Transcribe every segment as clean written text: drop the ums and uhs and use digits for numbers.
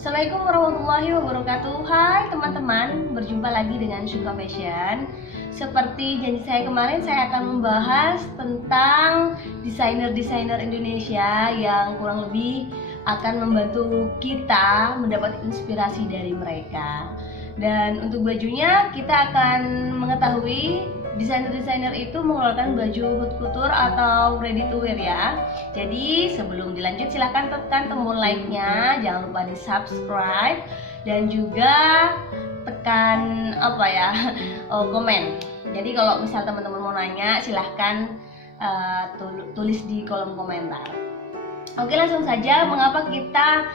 Assalamualaikum warahmatullahi wabarakatuh. Hai teman-teman, berjumpa lagi dengan Syuka Fashion. Seperti janji saya kemarin, saya akan membahas tentang desainer-desainer Indonesia yang kurang lebih akan membantu kita mendapat inspirasi dari mereka. Dan untuk bajunya kita akan mengetahui desainer-desainer itu mengeluarkan baju haute couture atau ready to wear ya. Jadi sebelum dilanjut silahkan tekan tombol like-nya, jangan lupa di subscribe dan juga tekan komen. Jadi kalau misal teman-teman mau nanya silahkan tulis di kolom komentar. Oke, langsung saja. Mengapa kita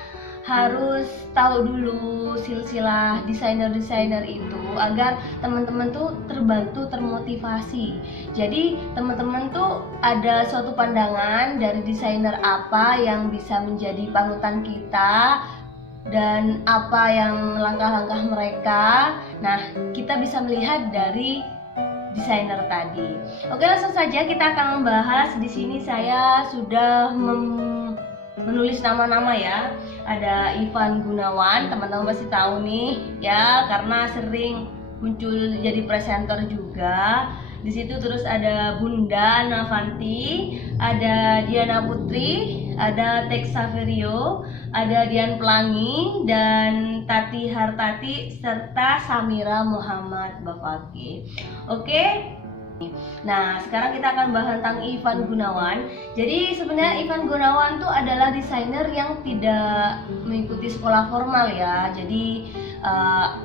harus tahu dulu silsilah desainer-desainer itu agar teman-teman tuh terbantu, termotivasi. Jadi teman-teman tuh ada suatu pandangan dari desainer apa yang bisa menjadi panutan kita dan apa yang langkah-langkah mereka. Nah, kita bisa melihat dari desainer tadi. Oke, langsung saja kita akan membahas. Di sini saya sudah menulis nama-nama ya. Ada Ivan Gunawan, teman-teman pasti tahu nih ya, karena sering muncul jadi presenter juga. Di situ terus ada Bunda Navanti, ada Diana Putri, ada Tex Saverio, ada Dian Pelangi, dan Tati Hartati, serta Samira Muhammad Bafaki. Oke. Nah, sekarang kita akan bahas tentang Ivan Gunawan. Jadi sebenarnya Ivan Gunawan itu adalah desainer yang tidak mengikuti sekolah formal ya. Jadi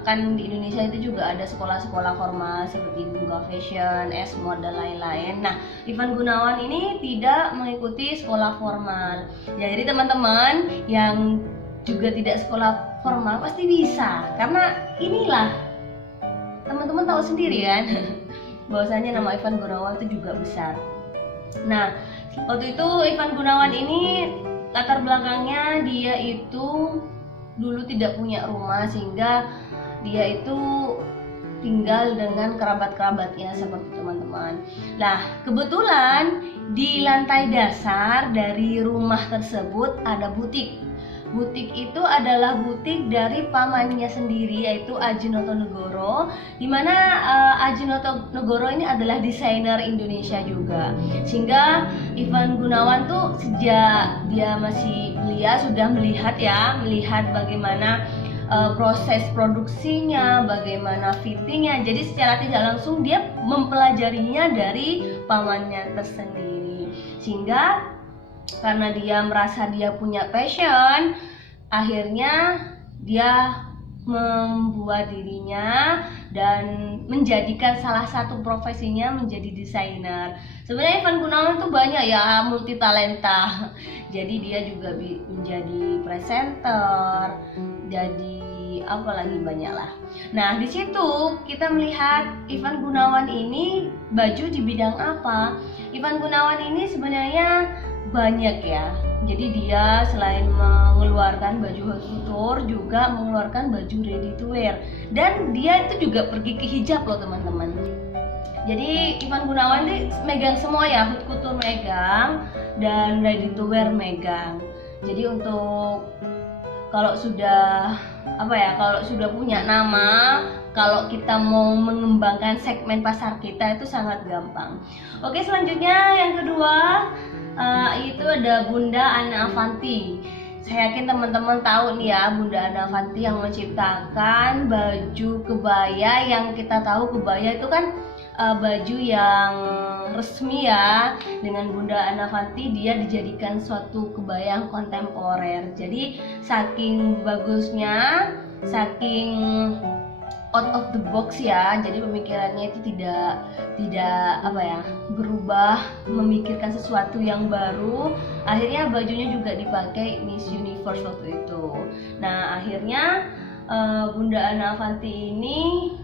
kan di Indonesia itu juga ada sekolah-sekolah formal seperti Bunga Fashion, S-Mode dan lain-lain. Nah, Ivan Gunawan ini tidak mengikuti sekolah formal. Ya, jadi teman-teman yang juga tidak sekolah formal pasti bisa, karena inilah teman-teman tahu sendiri kan. Bahwasanya nama Ivan Gunawan itu juga besar. Nah, waktu itu Ivan Gunawan ini latar belakangnya dia itu dulu tidak punya rumah, sehingga dia itu tinggal dengan kerabat-kerabatnya seperti teman-teman. Nah, kebetulan di lantai dasar dari rumah tersebut ada butik. Butik itu adalah butik dari pamannya sendiri, yaitu Ajinoto Negoro, di mana Ajinoto Negoro ini adalah desainer Indonesia juga. Sehingga Ivan Gunawan tuh sejak dia masih belia sudah melihat bagaimana proses produksinya, bagaimana fittingnya. Jadi secara tidak langsung dia mempelajarinya dari pamannya tersendiri. Sehingga karena dia merasa dia punya passion, akhirnya dia membuat dirinya dan menjadikan salah satu profesinya menjadi desainer. Sebenarnya Ivan Gunawan itu banyak ya, multi talenta. Jadi dia juga menjadi presenter, jadi apalagi banyak lah. Nah, di situ kita melihat Ivan Gunawan ini baju di bidang apa. Ivan Gunawan ini sebenarnya banyak ya. Jadi dia selain mengeluarkan baju haute couture juga mengeluarkan baju ready to wear, dan dia itu juga pergi ke hijab loh teman-teman. Jadi Ivan Gunawan ini megang semua ya, haute couture megang dan ready to wear megang. Jadi untuk kalau sudah punya nama, kalau kita mau mengembangkan segmen pasar kita itu sangat gampang. Oke, selanjutnya yang kedua itu ada Bunda Ana Avanti. Saya yakin teman-teman tahu nih ya, Bunda Ana Avanti yang menciptakan baju kebaya, yang kita tahu kebaya itu kan baju yang resmi ya. Dengan Bunda Ana Avanti dia dijadikan suatu kebaya yang kontemporer. Jadi saking bagusnya, saking out of the box ya, jadi pemikirannya itu tidak berubah, memikirkan sesuatu yang baru. Akhirnya bajunya juga dipakai Miss Universe waktu itu. Nah, akhirnya Bunda Ana Avanti ini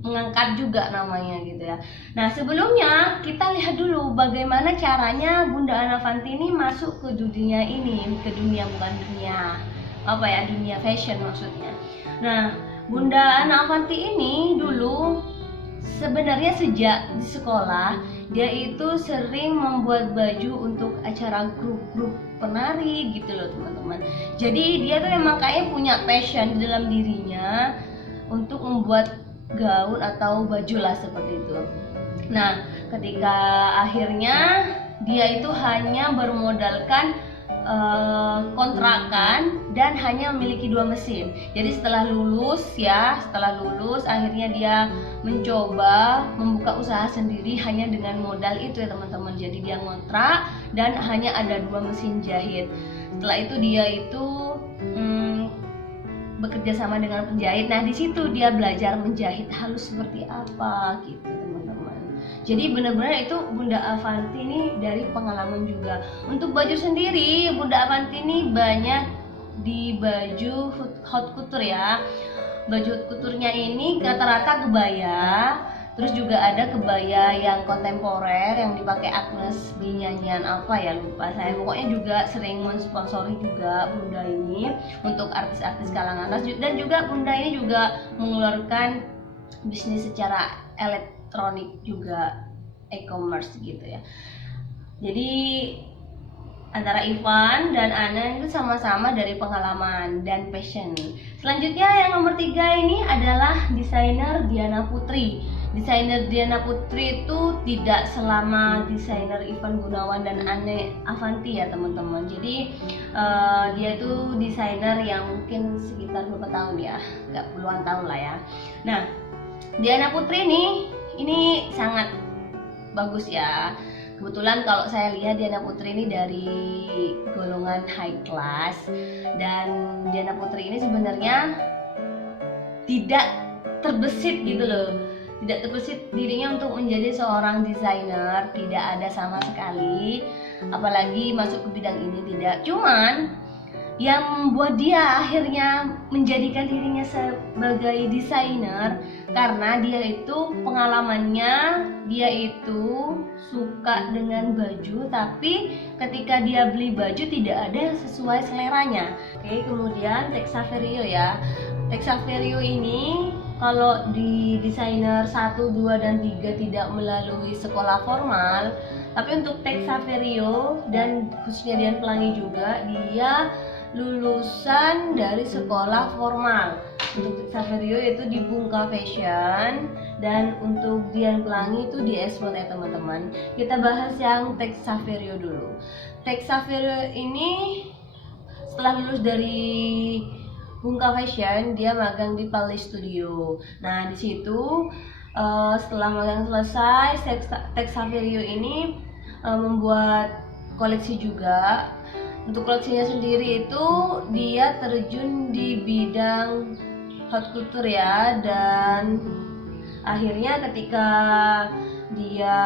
mengangkat juga namanya gitu ya. Nah, sebelumnya kita lihat dulu bagaimana caranya Bunda Ana Avanti ini masuk ke dunia ini, dunia fashion maksudnya. Nah, Bunda Ana Avanti ini dulu sebenarnya sejak di sekolah dia itu sering membuat baju untuk acara grup-grup penari gitu loh teman-teman. Jadi dia tuh memang kayaknya punya passion di dalam dirinya untuk membuat gaun atau baju lah seperti itu. Nah, ketika akhirnya dia itu hanya bermodalkan kontrakan dan hanya memiliki 2 mesin. Jadi setelah lulus akhirnya dia mencoba membuka usaha sendiri hanya dengan modal itu ya teman-teman. Jadi dia ngontrak dan hanya ada 2 mesin jahit. Setelah itu dia itu bekerja sama dengan penjahit. Nah, di situ dia belajar menjahit halus seperti apa gitu teman-teman. Jadi benar-benar itu Bunda Avanti ini dari pengalaman juga. Untuk baju sendiri, Bunda Avanti ini banyak di baju haute couture ya. Baju haute couture-nya ini rata-rata kebaya. Terus juga ada kebaya yang kontemporer yang dipakai Agnes di nyanyian apa ya lupa saya. Pokoknya juga sering mensponsori juga Bunda ini untuk artis-artis kalangan atas, dan juga Bunda ini juga mengeluarkan bisnis secara elektronik juga, e-commerce gitu ya. Jadi antara Ivan dan Ana itu sama-sama dari pengalaman dan passion. Selanjutnya yang nomor 3 ini adalah desainer Diana Putri. Desainer Diana Putri itu tidak selama desainer Ivan Gunawan dan Anne Avanti ya teman-teman. Jadi dia itu desainer yang mungkin sekitar beberapa tahun ya, nggak puluhan tahun lah ya. Nah, Diana Putri ini sangat bagus ya. Kebetulan kalau saya lihat Diana Putri ini dari golongan high class, dan Diana Putri ini sebenarnya tidak terbesit gitu loh. Tidak terbesit dirinya untuk menjadi seorang desainer, tidak ada sama sekali. Apalagi masuk ke bidang ini tidak. Cuman yang membuat dia akhirnya menjadikan dirinya sebagai desainer karena dia itu pengalamannya, dia itu suka dengan baju, tapi ketika dia beli baju tidak ada yang sesuai seleranya. Oke, kemudian Tech Saverio ya. Tech Saverio ini kalau di desainer 1, 2, dan 3 tidak melalui sekolah formal, tapi untuk Tech Saverio dan khususnya Dian Pelangi juga, dia lulusan dari sekolah formal. Untuk Tech Saverio itu di Bungka Fashion, dan untuk Dian Pelangi itu di Esmod ya teman-teman. Kita bahas yang Tech Saverio dulu. Tech Saverio ini setelah lulus dari Bungka Fashion, dia magang di Pali Studio. Nah, di situ setelah magang selesai, Tech Saverio ini membuat koleksi juga. Untuk koleksinya sendiri itu dia terjun di bidang haute couture ya, dan akhirnya ketika dia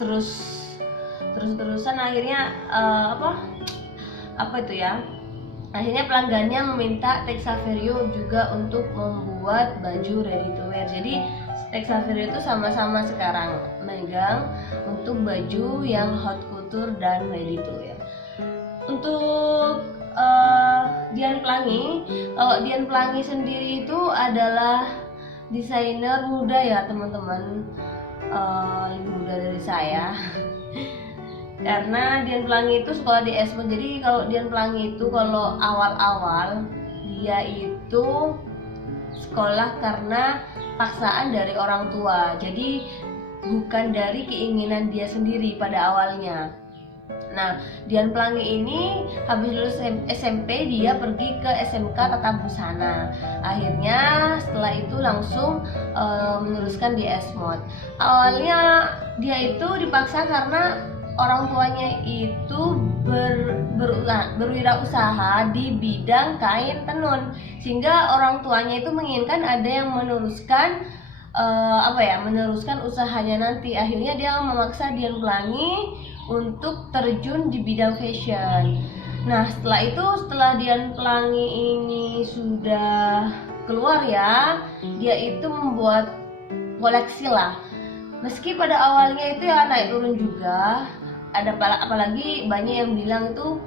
terusan akhirnya apa itu ya? Akhirnya pelanggannya meminta Tech Saverio juga untuk membuat baju ready to wear. Jadi Tech Saverio itu sama-sama sekarang megang untuk baju yang haute couture dan ready to wear. Untuk Dian Pelangi, kalau Dian Pelangi sendiri itu adalah desainer muda ya teman-teman, lebih muda dari saya. Karena Dian Pelangi itu sekolah di Esmod. Jadi kalau Dian Pelangi itu kalau awal-awal dia itu sekolah karena paksaan dari orang tua. Jadi bukan dari keinginan dia sendiri pada awalnya. Nah, Dian Pelangi ini habis lulus SMP dia pergi ke SMK Tata Busana. Akhirnya setelah itu langsung meneruskan di Esmod. Awalnya dia itu dipaksa karena orang tuanya itu berwirausaha di bidang kain tenun, sehingga orang tuanya itu menginginkan ada yang meneruskan meneruskan usahanya nanti. Akhirnya dia memaksa Dian Pelangi untuk terjun di bidang fashion. Nah, setelah Dian Pelangi ini sudah keluar ya, dia itu membuat koleksi lah. Meski pada awalnya itu ya naik turun juga, apalagi banyak yang bilang itu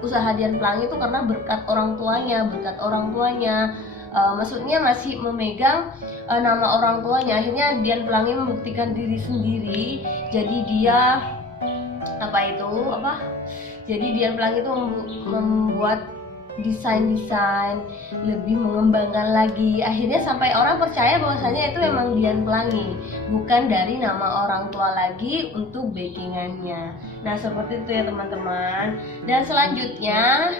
usaha Dian Pelangi itu karena berkat orang tuanya, maksudnya masih memegang nama orang tuanya. Akhirnya Dian Pelangi membuktikan diri sendiri. Jadi dia jadi Dian Pelangi itu membuat desain-desain lebih mengembangkan lagi. Akhirnya sampai orang percaya bahwasanya itu memang Dian Pelangi, bukan dari nama orang tua lagi untuk backingannya. Nah seperti itu ya teman-teman. Dan selanjutnya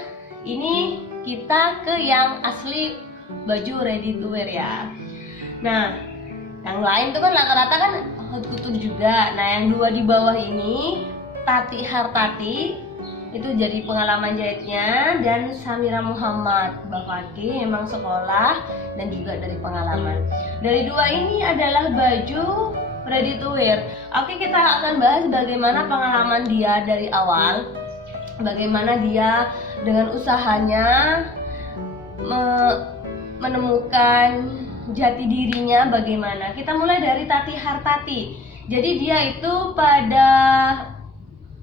ini kita ke yang asli baju ready to wear ya. Nah yang lain itu kan rata-rata kan haute couture juga. Nah yang dua di bawah ini Tati Hartati itu jadi pengalaman jahitnya, dan Samira Muhammad Bafaki memang sekolah dan juga dari pengalaman. Dari dua ini adalah baju ready to wear. Oke, kita akan bahas bagaimana pengalaman dia dari awal, bagaimana dia dengan usahanya menemukan jati dirinya bagaimana. Kita mulai dari Tati Hartati. Jadi dia itu pada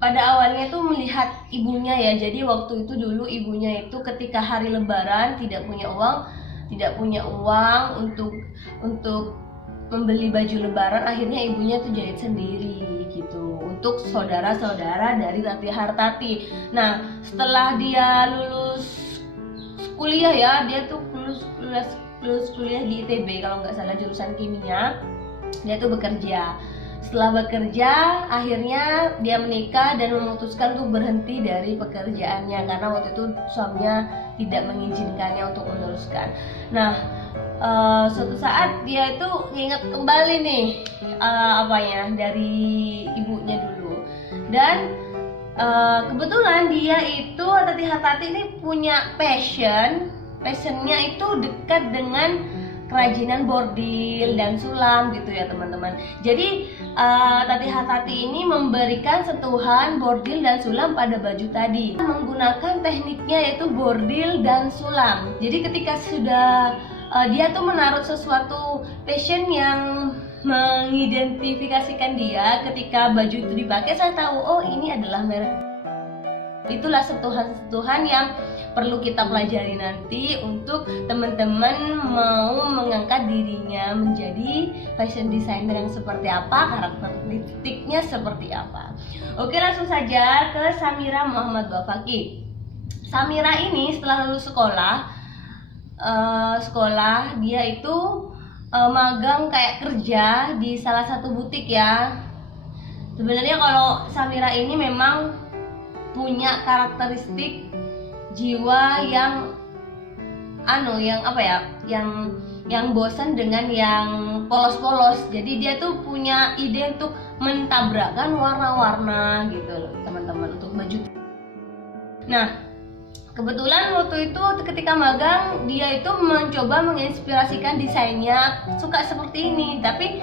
awalnya itu melihat ibunya ya. Jadi waktu itu dulu ibunya itu ketika hari lebaran tidak punya uang untuk membeli baju lebaran, akhirnya ibunya tuh jahit sendiri gitu untuk saudara-saudara dari Tati Hartati. Nah, setelah dia lulus kuliah ya, dia tuh lulus kuliah di ITB kalau nggak salah jurusan kimia. Dia tuh bekerja. Setelah bekerja, akhirnya dia menikah dan memutuskan untuk berhenti dari pekerjaannya karena waktu itu suaminya tidak mengizinkannya untuk meneruskan. Nah, suatu saat dia itu ingat kembali nih dari ibunya dulu. Dan kebetulan dia itu Tati Hartati ini punya passionnya itu dekat dengan kerajinan bordil dan sulam gitu ya teman-teman. Jadi Tati Hartati ini memberikan sentuhan bordil dan sulam pada baju tadi menggunakan tekniknya yaitu bordil dan sulam. Jadi ketika sudah dia tuh menaruh sesuatu passion yang mengidentifikasikan dia, ketika baju itu dipakai saya tahu oh ini adalah merek. Itulah sentuhan-sentuhan yang perlu kita pelajari nanti untuk teman-teman mau mengangkat dirinya menjadi fashion designer yang seperti apa, karakteristiknya seperti apa. Oke, langsung saja ke Samira Muhammad Bafaki. Samira ini setelah lulus sekolah dia itu magang kayak kerja di salah satu butik ya. Sebenarnya kalau Samira ini memang punya karakteristik jiwa yang yang bosan dengan yang polos-polos. Jadi dia tuh punya ide untuk mentabrakkan warna-warna gitu loh teman-teman untuk baju. Nah, kebetulan waktu itu ketika magang dia itu mencoba menginspirasikan desainnya suka seperti ini, tapi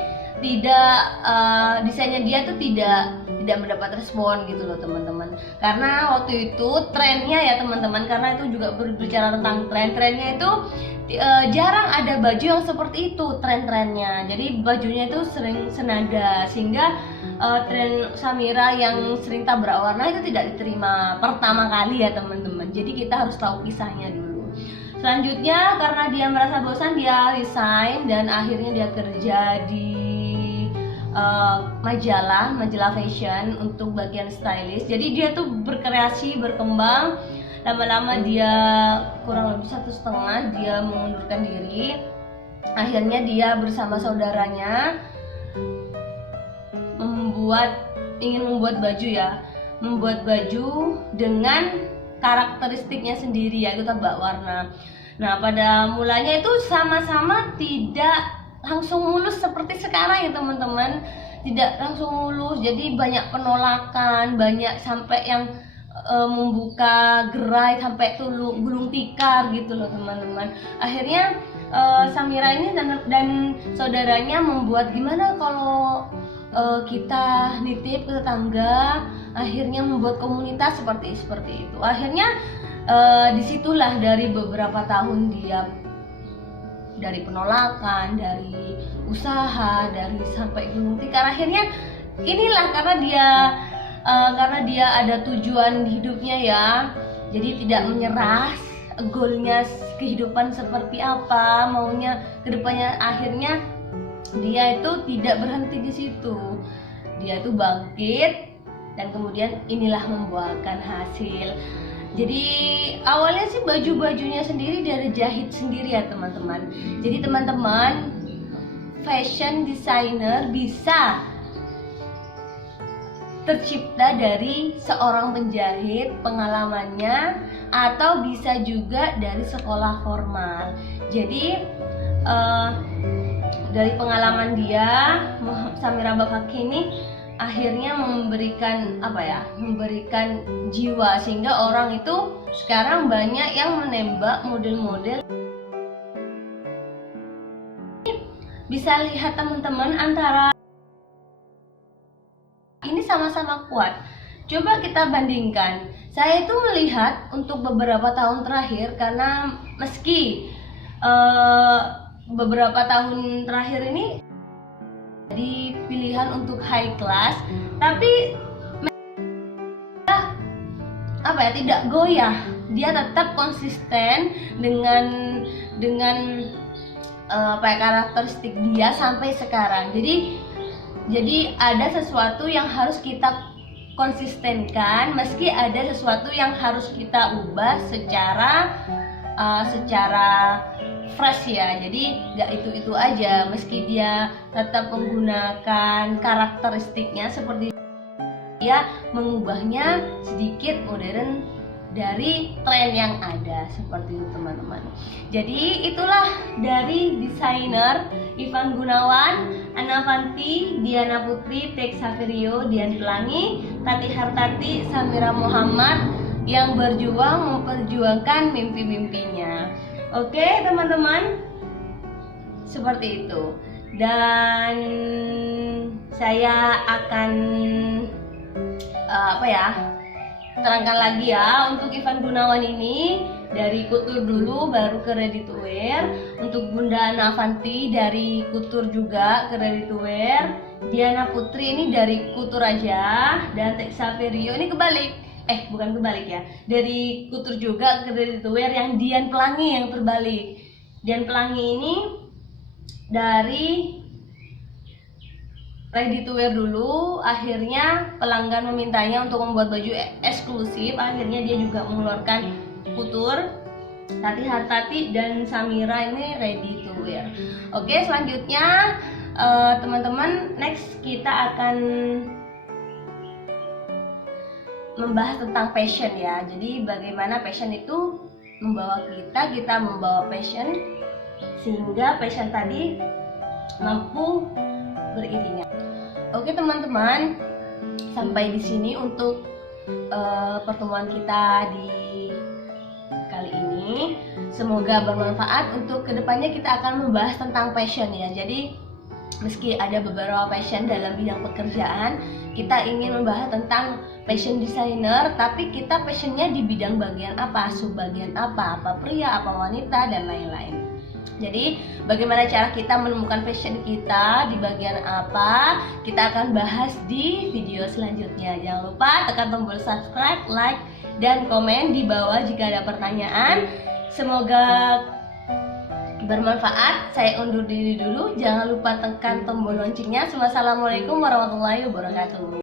desainnya dia tuh tidak mendapat respon gitu loh teman-teman. Karena waktu itu trennya ya teman-teman, karena itu juga berbicara tentang trennya itu jarang ada baju yang seperti itu tren-trennya. Jadi bajunya itu sering senada sehingga tren Samira yang sering tabrak warna itu tidak diterima pertama kali ya teman-teman. Jadi kita harus tahu kisahnya dulu. Selanjutnya karena dia merasa bosan dia resign dan akhirnya dia kerja di majalah fashion untuk bagian stylist. Jadi dia tuh berkreasi, berkembang. Lama-lama dia kurang lebih 1,5 dia mengundurkan diri. Akhirnya dia bersama saudaranya ingin membuat baju dengan karakteristiknya sendiri yaitu tabak warna. Nah, pada mulanya itu sama-sama tidak langsung mulus seperti sekarang ya teman-teman, tidak langsung mulus. Jadi banyak penolakan, banyak sampai yang membuka gerai sampai gulung tikar gitu loh teman-teman. Akhirnya Samira ini dan saudaranya membuat gimana kalau kita nitip ke tetangga, akhirnya membuat komunitas seperti itu. Akhirnya disitulah dari beberapa tahun dia dari penolakan, dari usaha, dari sampai gulung tikar, akhirnya inilah karena dia ada tujuan hidupnya ya, jadi tidak menyerah. Goalnya kehidupan seperti apa, maunya kedepannya, akhirnya dia itu tidak berhenti di situ. Dia itu bangkit dan kemudian inilah membuahkan hasil. Jadi awalnya sih baju-bajunya sendiri dari jahit sendiri ya teman-teman. Jadi teman-teman, fashion designer bisa tercipta dari seorang penjahit pengalamannya, atau bisa juga dari sekolah formal. Jadi dari pengalaman dia, Samira Bakaki ini akhirnya memberikan memberikan jiwa, sehingga orang itu sekarang banyak yang menembak model-model. Bisa lihat teman-teman, antara ini sama-sama kuat. Coba kita bandingkan. Saya itu melihat untuk beberapa tahun terakhir, karena meski beberapa tahun terakhir ini di pilihan untuk high class, tapi tidak goyah. Dia tetap konsisten dengan karakteristik dia sampai sekarang. Jadi ada sesuatu yang harus kita konsistenkan, meski ada sesuatu yang harus kita ubah secara fresh ya. Jadi nggak itu aja, meski dia tetap menggunakan karakteristiknya, seperti dia mengubahnya sedikit modern dari tren yang ada, seperti itu teman-teman. Jadi itulah dari desainer Ivan Gunawan, Anna Avanti, Diana Putri, Tek Saverio, Dian Pelangi, Tati Hartati, Samira Muhammad yang berjuang memperjuangkan mimpi-mimpinya. Oke teman-teman, seperti itu. Dan saya akan terangkan lagi ya untuk Ivan Gunawan ini, dari couture dulu baru ke ready to wear. Untuk Bunda Anna Avanti dari couture juga ke ready to wear. Diana Putri ini dari couture aja, dan Tek Saverio ini bukan kebalik ya, dari couture juga ke ready to wear. Yang Dian Pelangi yang terbalik. Dian Pelangi ini dari ready to wear dulu, akhirnya pelanggan memintanya untuk membuat baju eksklusif, akhirnya dia juga mengeluarkan couture. Tati Hartati dan Samira ini ready to wear. Oke, selanjutnya teman-teman, next kita akan membahas tentang passion ya. Jadi bagaimana passion itu membawa kita membawa passion, sehingga passion tadi mampu beriringan. Oke teman-teman, sampai di sini untuk pertemuan kita di kali ini. Semoga bermanfaat. Untuk kedepannya kita akan membahas tentang passion ya. Jadi meski ada beberapa passion dalam bidang pekerjaan, kita ingin membahas tentang passion designer, tapi kita passionnya di bidang bagian apa, subbagian apa pria, apa wanita, dan lain-lain. Jadi bagaimana cara kita menemukan passion kita di bagian apa, kita akan bahas di video selanjutnya. Jangan lupa tekan tombol subscribe, like, dan komen di bawah jika ada pertanyaan. Semoga bermanfaat. Saya undur diri dulu. Jangan lupa tekan tombol loncengnya. Wassalamualaikum warahmatullahi wabarakatuh.